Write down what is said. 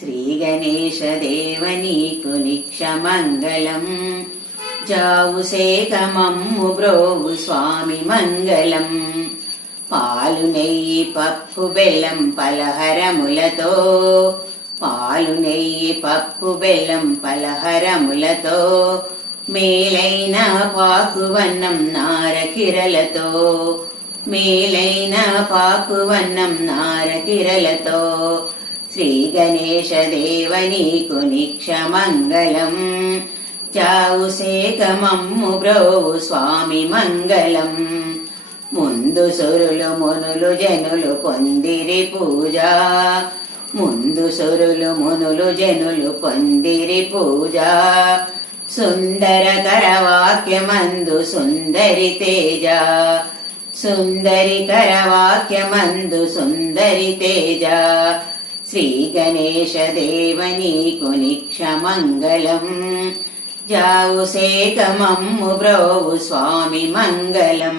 శ్రీగణేశదేవనీకు నిక్షమంగళం జావు సేకమమ్ము బ్రోవు స్వామి మంగళం. పాలు నెయ్యి పప్పు బెల్లం పలహరములతో పాలు నెయ్యి పప్పు బెల్లం పలహరములతో మేలైన పాకువన్నం నారకిరలతో మేలైన పాకువన్నం నారకిరలతో శ్రీ గణేశ దేవనీకు నిక్షమంగళం చావు సేకమమ్ము బ్రోవు స్వామి మంగళం. ముందు సురులు మునులు జనులు పొందిరి పూజ. ముందు సురులు మునులు జనులు పొందిరి పూజ. సుందరకర వాక్యమందు సుందరి తేజ. సుందరికర వాక్యమందు సుందరి తేజ. శ్రీ గణేశ దేవనీకు నిక్షమంగళం జావు సేకమమ్ము బ్రోవు స్వామి మంగళం